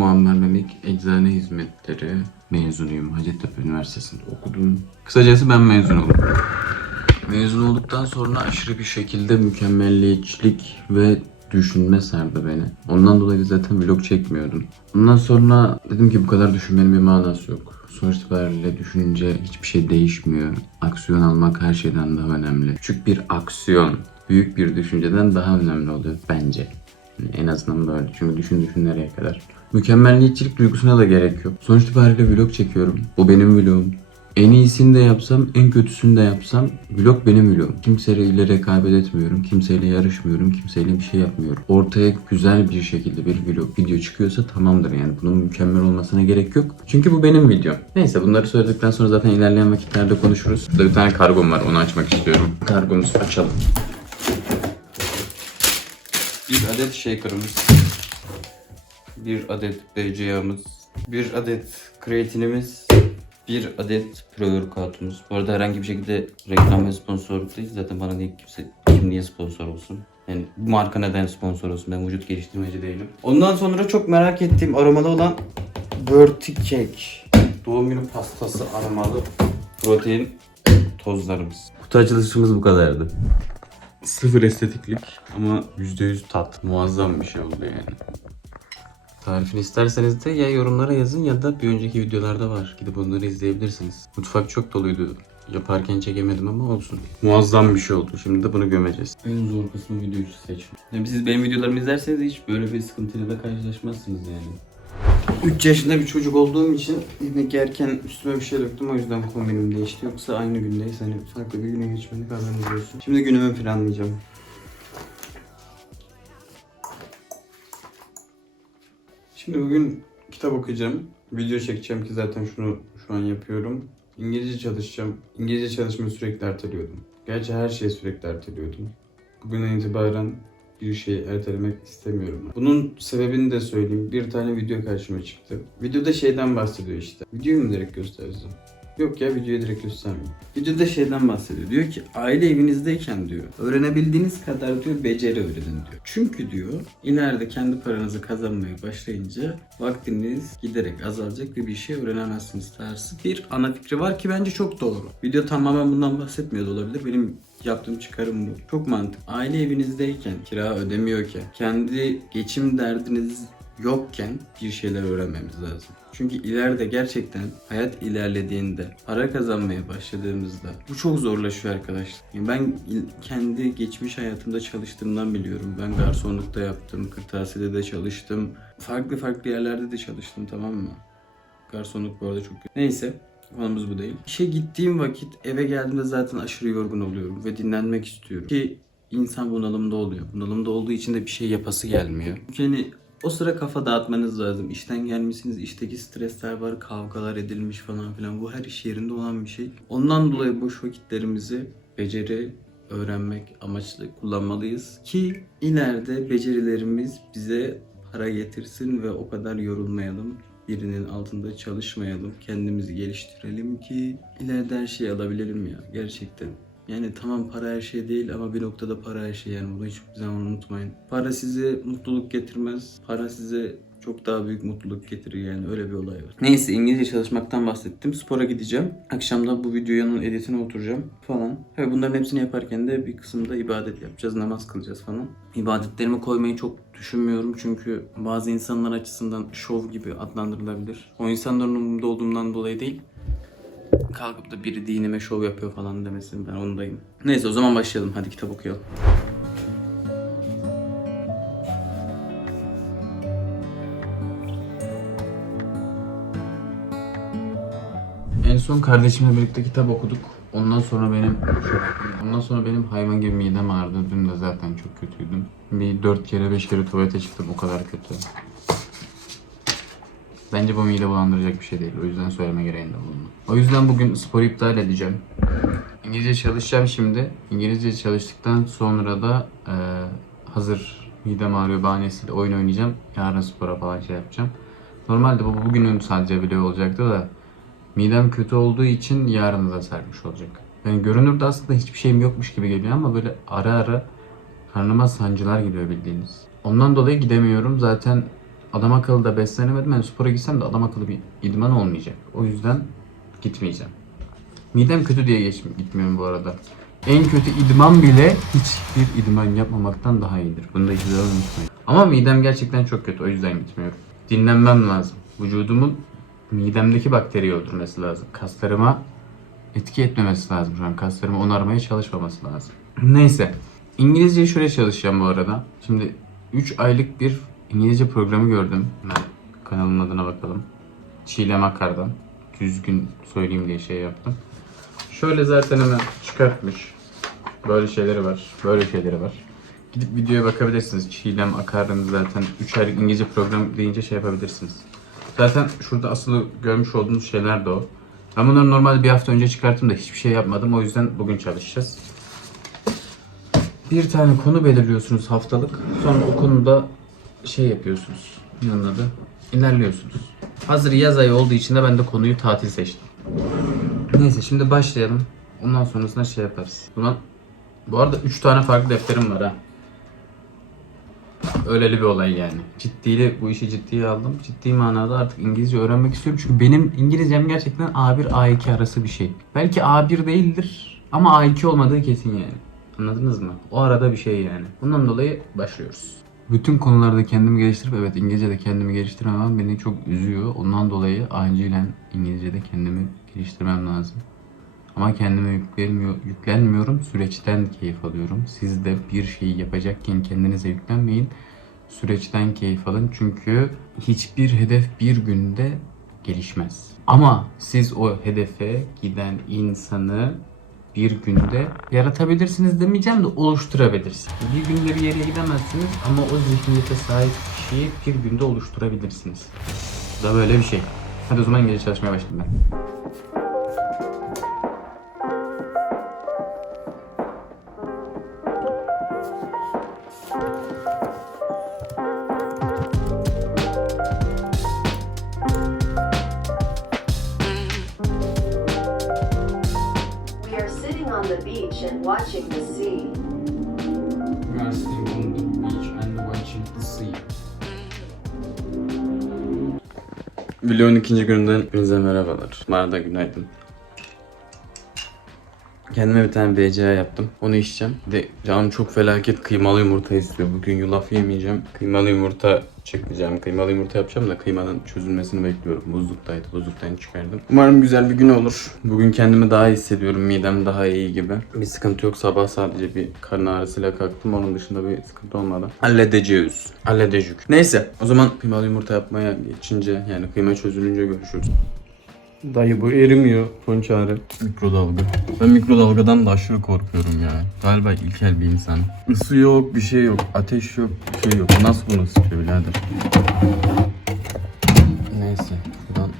Muammer Memik, Eczane Hizmetleri mezunuyum. Hacettepe Üniversitesi'nde okudum. Kısacası ben mezun oldum. Mezun olduktan sonra aşırı bir şekilde mükemmelliyetçilik ve düşünme sardı beni. Ondan dolayı zaten vlog çekmiyordum. Ondan sonra dedim ki bu kadar düşünmenin bir manası yok. Sonuç itibariyle düşününce hiçbir şey değişmiyor. Aksiyon almak her şeyden daha önemli. Küçük bir aksiyon büyük bir düşünceden daha önemli oluyor bence. Yani en azından böyle. Çünkü düşün düşün nereye kadar. Mükemmelliyetçilik duygusuna da gerek yok. Sonuç itibariyle vlog çekiyorum. Bu benim vlogum. En iyisini de yapsam, en kötüsünü de yapsam vlog benim vlogum. Kimseyle rekabet etmiyorum, kimseyle yarışmıyorum, kimseyle bir şey yapmıyorum. Ortaya güzel bir şekilde bir vlog video çıkıyorsa tamamdır yani. Bunun mükemmel olmasına gerek yok. Çünkü bu benim videom. Neyse bunları söyledikten sonra zaten ilerleyen vakitlerde konuşuruz. Burada bir tane kargom var, onu açmak istiyorum. Kargomuzu açalım. Bir adet shaker'ımız. Bir adet BCA'mız. Bir adet kreatinimiz. Bir adet pre-workout'umuz. Bu arada herhangi bir şekilde reklam ve sponsorluk değil. Zaten bana niye kimse kim niye sponsor olsun? Yani bu marka neden sponsor olsun? Ben vücut geliştirmeci değilim. Ondan sonra çok merak ettiğim aromalı olan Dirty Cake. Doğum günü pastası aromalı protein tozlarımız. Kutu açılışımız bu kadardı. Sıfır estetiklik ama %100 tat. Muazzam bir şey oldu yani. Tarifini isterseniz de ya yorumlara yazın ya da bir önceki videolarda var. Gidip onları izleyebilirsiniz. Mutfak çok doluydu. Yaparken çekemedim ama olsun. Muazzam bir şey oldu. Şimdi de bunu gömeceğiz. En zor kısmı videoyu seçmek. Yani siz benim videolarımı izlerseniz hiç böyle bir sıkıntıyla da karşılaşmazsınız yani. 3 yaşında bir çocuk olduğum için yemek yerken üstüme bir şey döktüm o yüzden kombinim değişti. Yoksa aynı gündeyiz hani farklı bir güne geçmedik haberiniz olsun. Şimdi günümü planlayacağım. Şimdi bugün kitap okuyacağım. Video çekeceğim ki zaten şunu şu an yapıyorum. İngilizce çalışacağım. İngilizce çalışmayı sürekli erteliyordum. Gerçi her şeyi sürekli erteliyordum. Bugünden itibaren bir şeyi ertelemek istemiyorum. Bunun sebebini de söyleyeyim. Bir tane video karşıma çıktı. Videoda şeyden bahsediyor işte. Videoyu mu direkt göstereceğim? Yok ya videoyu direkt göstermeyeyim. Videoda şeyden bahsediyor. Diyor ki aile evinizdeyken diyor öğrenebildiğiniz kadar diyor beceri öğrenin diyor. Çünkü diyor ileride kendi paranızı kazanmaya başlayınca vaktiniz giderek azalacak ve bir şey öğrenemezsiniz tarzı bir ana fikri var ki bence çok doğru. Video tamamen bundan bahsetmiyor da olabilir. Benim yaptığım çıkarım bu. Çok mantıklı. Aile evinizdeyken, kira ödemiyorken, kendi geçim derdiniz yokken bir şeyler öğrenmemiz lazım. Çünkü ileride gerçekten hayat ilerlediğinde, para kazanmaya başladığımızda bu çok zorlaşıyor arkadaşlar. Yani ben kendi geçmiş hayatımda çalıştığımdan biliyorum. Ben garsonlukta yaptım, kırtasiyede de çalıştım. Farklı farklı yerlerde de çalıştım tamam mı? Garsonluk bu arada çok kötü. Neyse. Konumuz bu değil. İşe gittiğim vakit eve geldiğimde zaten aşırı yorgun oluyorum ve dinlenmek istiyorum. Ki insan bunalımda oluyor. Bunalımda olduğu için de bir şey yapası gelmiyor. Çünkü hani o sıra kafa dağıtmanız lazım. İşten gelmişsiniz, işteki stresler var, kavgalar edilmiş falan filan. Bu her iş yerinde olan bir şey. Ondan dolayı boş vakitlerimizi beceri öğrenmek amaçlı kullanmalıyız ki ileride becerilerimiz bize para getirsin ve o kadar yorulmayalım. Birinin altında çalışmayalım. Kendimizi geliştirelim ki ileride her şeyi alabilelim ya gerçekten. Yani tamam para her şey değil ama bir noktada para her şey yani bunu hiçbir zaman unutmayın. Para size mutluluk getirmez. Para size çok daha büyük mutluluk getirir yani öyle bir olay var. Neyse İngilizce çalışmaktan bahsettim. Spora gideceğim. Akşamda bu videonun editine oturacağım falan. Ve bunların hepsini yaparken de bir kısımda ibadet yapacağız, namaz kılacağız falan. İbadetlerimi koymayı çok düşünmüyorum çünkü bazı insanlar açısından şov gibi adlandırılabilir. O insanların umurumda olduğumdan dolayı değil kalkıp da biri dinime şov yapıyor falan demesin ben ondayım. Neyse o zaman başlayalım hadi kitap okuyalım. En son kardeşimle birlikte kitap okuduk. Ondan sonra benim ondan sonra benim hayvan gibi midem ağrıdı. Dün de zaten çok kötüydüm. Bir dört kere beş kere tuvalete çıktım o kadar kötü. Bence bu mide bulandıracak bir şey değil. O yüzden söyleme gereğinde bulundum. O yüzden bugün sporu iptal edeceğim. İngilizce çalışacağım şimdi. İngilizce çalıştıktan sonra da e, hazır midem ağrıyor bahanesiyle oyun oynayacağım. Yarın spora falan şey yapacağım. Normalde bu bugünün sadece video olacaktı da midem kötü olduğu için yarın da sermiş olacak. Yani görünürde aslında hiçbir şeyim yokmuş gibi geliyor ama böyle ara ara Karnıma sancılar gidiyor bildiğiniz. Ondan dolayı gidemiyorum. Zaten adam akıllı da beslenemedim. Ben spora gitsem de adam akıllı bir idman olmayacak. O yüzden gitmeyeceğim. Midem kötü diye geç, gitmiyorum bu arada. En kötü idman bile hiçbir idman yapmamaktan daha iyidir. Bunu da zaman unutmayın. Ama midem gerçekten çok kötü. O yüzden gitmiyorum. Dinlenmem lazım. Vücudumun midemdeki bakteriyi öldürmesi lazım. Kaslarıma etki etmemesi lazım şu an. Kaslarımı onarmaya çalışmaması lazım. Neyse. İngilizceyi şöyle çalışacağım bu arada. Şimdi 3 aylık bir İngilizce programı gördüm. Hemen kanalın adına bakalım. Çiğlem Akar'dan. Düzgün söyleyeyim diye şey yaptım. Şöyle zaten hemen çıkartmış. Böyle şeyleri var. Böyle şeyleri var. Gidip videoya bakabilirsiniz. Çiğlem Akar'ın zaten 3 aylık İngilizce program deyince şey yapabilirsiniz. Zaten şurada asılı görmüş olduğunuz şeyler de o. Ben bunları normalde bir hafta önce çıkarttım da hiçbir şey yapmadım. O yüzden bugün çalışacağız. Bir tane konu belirliyorsunuz haftalık. Sonra o konuda şey yapıyorsunuz. Onun adı? İlerliyorsunuz. Hazır yaz ayı olduğu için de ben de konuyu tatil seçtim. Neyse şimdi başlayalım. Ondan sonrasında şey yaparız. Buna bu arada 3 tane farklı defterim var ha. Öyleli bir olay yani. Ciddiyle bu işi ciddiye aldım. Ciddi manada artık İngilizce öğrenmek istiyorum. Çünkü benim İngilizcem gerçekten A1 A2 arası bir şey. Belki A1 değildir ama A2 olmadığı kesin yani. Anladınız mı? O arada bir şey yani. Bundan dolayı başlıyoruz. Bütün konularda kendimi geliştirip evet İngilizce'de kendimi geliştirmemem beni çok üzüyor. Ondan dolayı acilen İngilizce'de kendimi geliştirmem lazım. Ama kendime yüklenmiyor, yüklenmiyorum. Süreçten keyif alıyorum. Siz de bir şeyi yapacakken kendinize yüklenmeyin. Süreçten keyif alın. Çünkü hiçbir hedef bir günde gelişmez. Ama siz o hedefe giden insanı bir günde yaratabilirsiniz demeyeceğim de oluşturabilirsiniz. Bir günde bir yere gidemezsiniz ama o zihniyete sahip kişiyi bir günde oluşturabilirsiniz. Bu da böyle bir şey. Hadi o zaman İngilizce çalışmaya başlayayım ben. Vlogun ikinci gününden hepinize merhabalar. Bana da günaydın. Kendime bir tane BCA yaptım. Onu içeceğim. Bir de canım çok felaket kıymalı yumurta istiyor. Bugün yulaf yemeyeceğim. Kıymalı yumurta çekmeyeceğim. Kıymalı yumurta yapacağım da kıymanın çözülmesini bekliyorum. Buzluktaydı. Buzluktan çıkardım. Umarım güzel bir gün olur. Bugün kendimi daha iyi hissediyorum. Midem daha iyi gibi. Bir sıkıntı yok. Sabah sadece bir karın ağrısıyla kalktım. Onun dışında bir sıkıntı olmadı. Halledeceğiz. Halledecek. Neyse. O zaman kıymalı yumurta yapmaya geçince yani kıyma çözülünce görüşürüz. Dayı bu erimiyor son çare. Mikrodalga. Ben mikrodalgadan da aşırı korkuyorum ya. Galiba ilkel bir insan. Isı yok, bir şey yok. Ateş yok, bir şey yok. Nasıl bunu ısıtıyor birader? Neyse. Buradan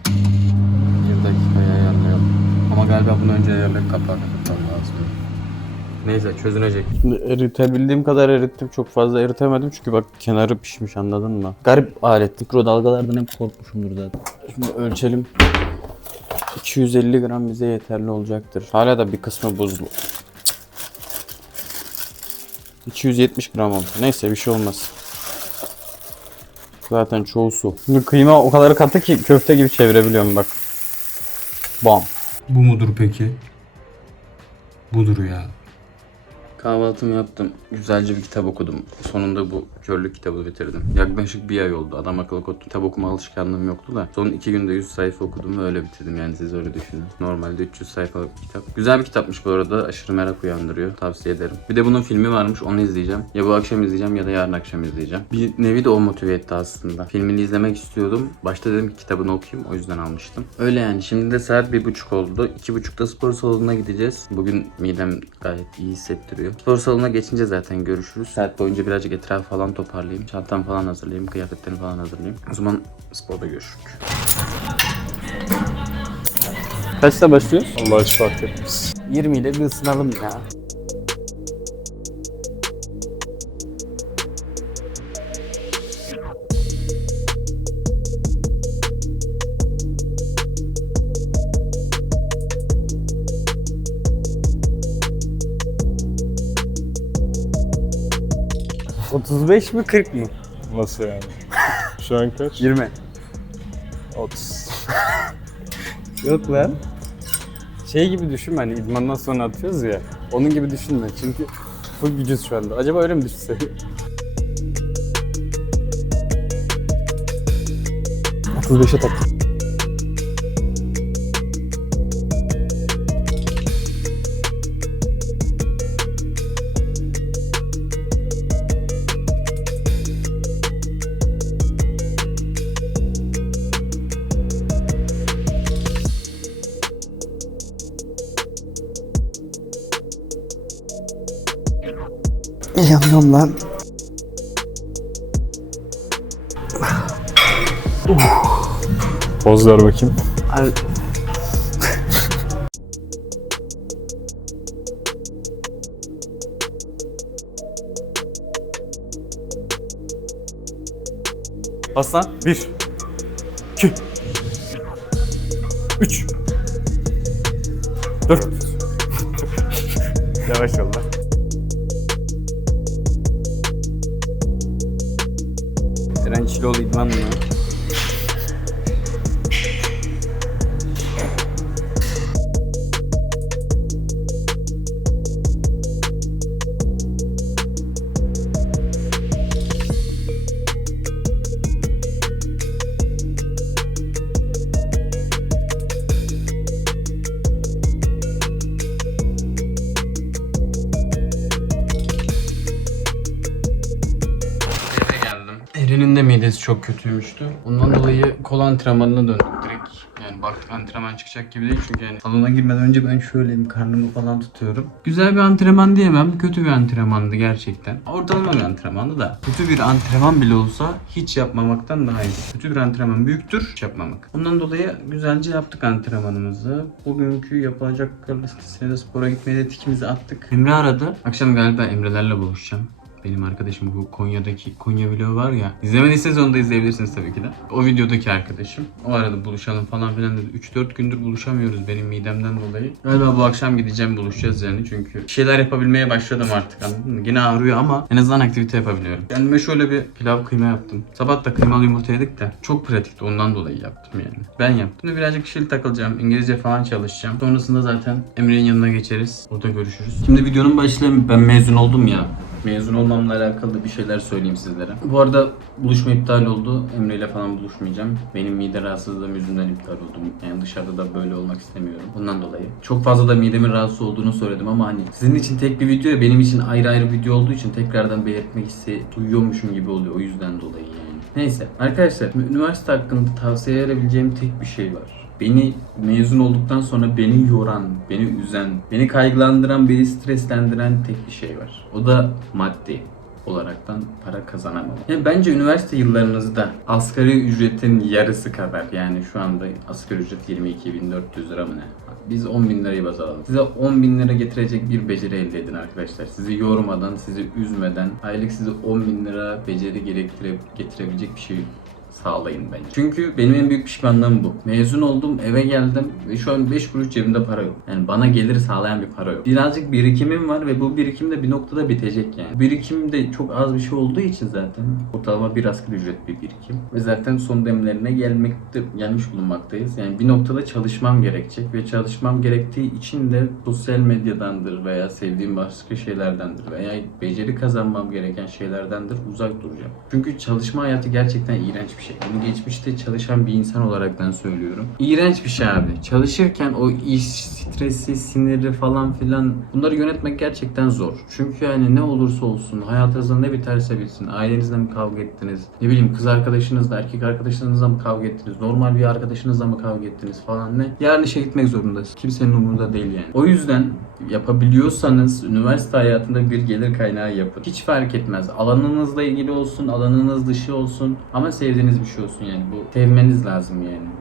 bir dakikaya ayarlayalım. Ama galiba bunu önce ayarlayıp kapağı kapatmam lazım. Neyse çözünecek. Şimdi eritebildiğim kadar erittim. Çok fazla eritemedim çünkü bak kenarı pişmiş anladın mı? Garip alet. Mikrodalgalardan hep korkmuşumdur zaten. Şimdi ölçelim. 250 gram bize yeterli olacaktır. Hala da bir kısmı buzlu. 270 gram oldu. Neyse bir şey olmaz. Zaten çoğu su. Şimdi kıyma o kadar katı ki köfte gibi çevirebiliyorum bak. Bam. Bu mudur peki? Budur ya. Kahvaltımı yaptım. Güzelce bir kitap okudum. Sonunda bu körlük kitabı bitirdim. Yaklaşık bir ay oldu. Adam akıllı kod kitap okuma alışkanlığım yoktu da. Son iki günde 100 sayfa okudum ve öyle bitirdim. Yani siz öyle düşünün. Normalde 300 sayfalık bir kitap. Güzel bir kitapmış bu arada. Aşırı merak uyandırıyor. Tavsiye ederim. Bir de bunun filmi varmış. Onu izleyeceğim. Ya bu akşam izleyeceğim ya da yarın akşam izleyeceğim. Bir nevi de o motive etti aslında. Filmini izlemek istiyordum. Başta dedim ki kitabını okuyayım. O yüzden almıştım. Öyle yani. Şimdi de saat bir buçuk oldu. İki buçukta spor salonuna gideceğiz. Bugün midem gayet iyi hissettiriyor. Spor salonuna geçince zaten görüşürüz. Saat boyunca birazcık etrafı falan toparlayayım. Çantamı falan hazırlayayım. Kıyafetlerimi falan hazırlayayım. O zaman sporda görüşürük. Kaçta başlıyoruz? Allah hiç fark etmez. 20 ile bir ısınalım ya. 35 mi 40 mı? Nasıl yani? Şu an kaç? 20. 30. Yok lan. Şey gibi düşünme hani idmandan sonra atıyoruz ya. Onun gibi düşünme çünkü full gücüz şu anda. Acaba öyle mi düşünsek? 35'e tak. Yanıyorum lan. Poz ver bakayım. Abi, Aslan. Bir. İki. Üç. Dört. Yavaş ol lan. Eren Çiloğlu idman mı? Çok kötüymüştü. Ondan dolayı kol antrenmanına döndük direkt. Yani baktık antrenman çıkacak gibi değil çünkü yani salona girmeden önce ben şöyle bir karnımı falan tutuyorum. Güzel bir antrenman diyemem. Kötü bir antrenmandı gerçekten. Ortalama bir antrenmandı da. Kötü bir antrenman bile olsa hiç yapmamaktan daha iyi. Kötü bir antrenman büyüktür hiç yapmamak. Ondan dolayı güzelce yaptık antrenmanımızı. Bugünkü yapılacaklarla sene spora gitmeye de tikimizi attık. Emre aradı. Akşam galiba Emre'lerle buluşacağım. Benim arkadaşım bu Konya'daki Konya vlogu var ya. İzlemediyseniz onu da izleyebilirsiniz tabii ki de. O videodaki arkadaşım. O arada buluşalım falan filan dedi. 3-4 gündür buluşamıyoruz benim midemden dolayı. Galiba bu akşam gideceğim buluşacağız yani çünkü şeyler yapabilmeye başladım artık anladın mı? Yine ağrıyor ama en azından aktivite yapabiliyorum. Kendime şöyle bir pilav kıyma yaptım. Sabah da kıymalı yumurta yedik de çok pratikti ondan dolayı yaptım yani. Ben yaptım. Şimdi birazcık şil takılacağım. İngilizce falan çalışacağım. Sonrasında zaten Emre'nin yanına geçeriz. Orada görüşürüz. Şimdi videonun başlayalım. Ben mezun oldum ya. Mezun olmamla alakalı bir şeyler söyleyeyim sizlere. Bu arada buluşma iptal oldu. Emre ile falan buluşmayacağım. Benim mide rahatsızlığım yüzünden iptal oldu. Yani dışarıda da böyle olmak istemiyorum. Ondan dolayı. Çok fazla da midemin rahatsız olduğunu söyledim ama hani sizin için tek bir video ya benim için ayrı ayrı video olduğu için tekrardan belirtmek hissi duyuyormuşum gibi oluyor. O yüzden dolayı yani. Neyse arkadaşlar üniversite hakkında tavsiye verebileceğim tek bir şey var. Beni mezun olduktan sonra beni yoran, beni üzen, beni kaygılandıran, beni streslendiren tek bir şey var. O da maddi olaraktan para kazanamam. Yani bence üniversite yıllarınızda asgari ücretin yarısı kadar yani şu anda asgari ücret 22.400 lira mı ne? Biz 10 bin lirayı baz alalım. Size 10 bin lira getirecek bir beceri elde edin arkadaşlar. Sizi yormadan, sizi üzmeden aylık size 10 bin lira beceri gerektire, getirebilecek bir şey sağlayın bence. Çünkü benim en büyük pişmanlığım bu. Mezun oldum, eve geldim ve şu an 5 kuruş cebimde para yok. Yani bana gelir sağlayan bir para yok. Birazcık birikimim var ve bu birikim de bir noktada bitecek yani. Birikim de çok az bir şey olduğu için zaten ortalama bir asgari ücret bir birikim. Ve zaten son demlerine gelmekte gelmiş bulunmaktayız. Yani bir noktada çalışmam gerekecek ve çalışmam gerektiği için de sosyal medyadandır veya sevdiğim başka şeylerdendir veya beceri kazanmam gereken şeylerdendir uzak duracağım. Çünkü çalışma hayatı gerçekten iğrenç bir şey. Bunu geçmişte çalışan bir insan olaraktan söylüyorum. İğrenç bir şey abi. Çalışırken o iş stresi, siniri falan filan bunları yönetmek gerçekten zor. Çünkü yani ne olursa olsun hayatınızda ne biterse bitsin. Ailenizle mi kavga ettiniz? Ne bileyim kız arkadaşınızla, erkek arkadaşınızla mı kavga ettiniz? Normal bir arkadaşınızla mı kavga ettiniz falan ne? Yarın işe gitmek zorundasınız. Kimsenin umurunda değil yani. O yüzden yapabiliyorsanız üniversite hayatında bir gelir kaynağı yapın. Hiç fark etmez. Alanınızla ilgili olsun, alanınız dışı olsun ama sevdiğiniz bir şey olsun yani. Bu sevmeniz lazım yani.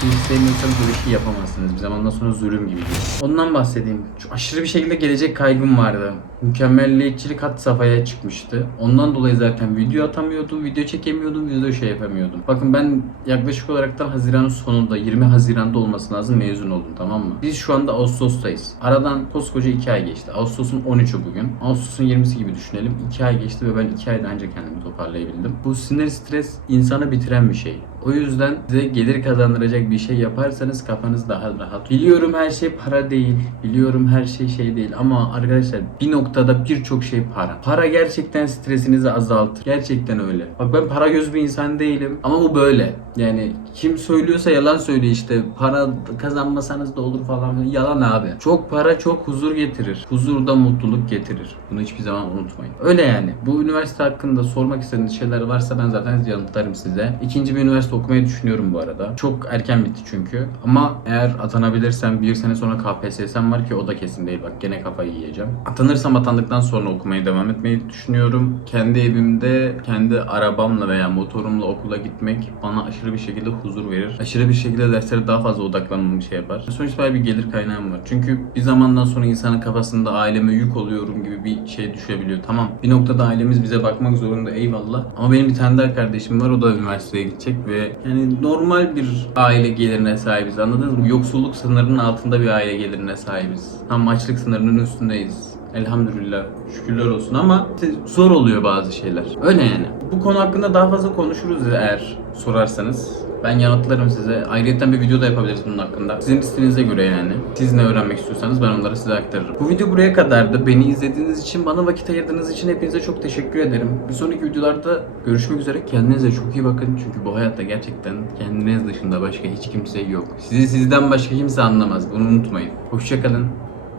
Siz istemiyorsanız bu işi yapamazsınız. Bir zamandan sonra zulüm gibi. Ondan bahsedeyim. Şu aşırı bir şekilde gelecek kaygım vardı. Mükemmelliyetçilik hat safhaya çıkmıştı. Ondan dolayı zaten video atamıyordum, video çekemiyordum, video şey yapamıyordum. Bakın ben yaklaşık olaraktan Haziran'ın sonunda, 20 Haziran'da olması lazım mezun oldum tamam mı? Biz şu anda Ağustos'tayız. Aradan koskoca 2 ay geçti. Ağustos'un 13'ü bugün. Ağustos'un 20'si gibi düşünelim. 2 ay geçti ve ben 2 ayda ancak kendimi toparlayabildim. Bu sinir stres insanı bitiren bir şey. O yüzden size gelir kazandıracak bir şey yaparsanız kafanız daha rahat. Biliyorum her şey para değil. Biliyorum her şey şey değil. Ama arkadaşlar bir noktada birçok şey para. Para gerçekten stresinizi azaltır. Gerçekten öyle. Bak ben para göz bir insan değilim. Ama bu böyle. Yani kim söylüyorsa yalan söylüyor işte. Para kazanmasanız da olur falan. Yalan abi. Çok para çok huzur getirir. Huzur da mutluluk getirir. Bunu hiçbir zaman unutmayın. Öyle yani. Bu üniversite hakkında sormak istediğiniz şeyler varsa ben zaten yanıtlarım size. İkinci bir üniversite okumayı düşünüyorum bu arada. Çok erken bitti çünkü. Ama eğer atanabilirsem bir sene sonra KPSS'm var ki o da kesin değil. Bak gene kafayı yiyeceğim. Atanırsam atandıktan sonra okumaya devam etmeyi düşünüyorum. Kendi evimde, kendi arabamla veya motorumla okula gitmek bana aşırı bir şekilde huzur verir. Aşırı bir şekilde derslere daha fazla odaklanmamı şey yapar. Sonuç itibariyle bir gelir kaynağım var. Çünkü bir zamandan sonra insanın kafasında aileme yük oluyorum gibi bir şey düşebiliyor. Tamam bir noktada ailemiz bize bakmak zorunda eyvallah. Ama benim bir tane daha kardeşim var o da üniversiteye gidecek ve yani normal bir aile gelirine sahibiz anladınız mı? Yoksulluk sınırının altında bir aile gelirine sahibiz. Tam açlık sınırının üstündeyiz. Elhamdülillah. Şükürler olsun ama zor oluyor bazı şeyler. Öyle yani. Bu konu hakkında daha fazla konuşuruz eğer sorarsanız. Ben yanıtlarım size. Ayrıca bir video da yapabiliriz bunun hakkında. Sizin isteğinize göre yani. Siz ne öğrenmek istiyorsanız ben onları size aktarırım. Bu video buraya kadardı. Beni izlediğiniz için, bana vakit ayırdığınız için hepinize çok teşekkür ederim. Bir sonraki videolarda görüşmek üzere. Kendinize çok iyi bakın. Çünkü bu hayatta gerçekten kendiniz dışında başka hiç kimse yok. Sizi sizden başka kimse anlamaz. Bunu unutmayın. Hoşçakalın.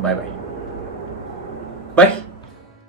Bay bay. Bay.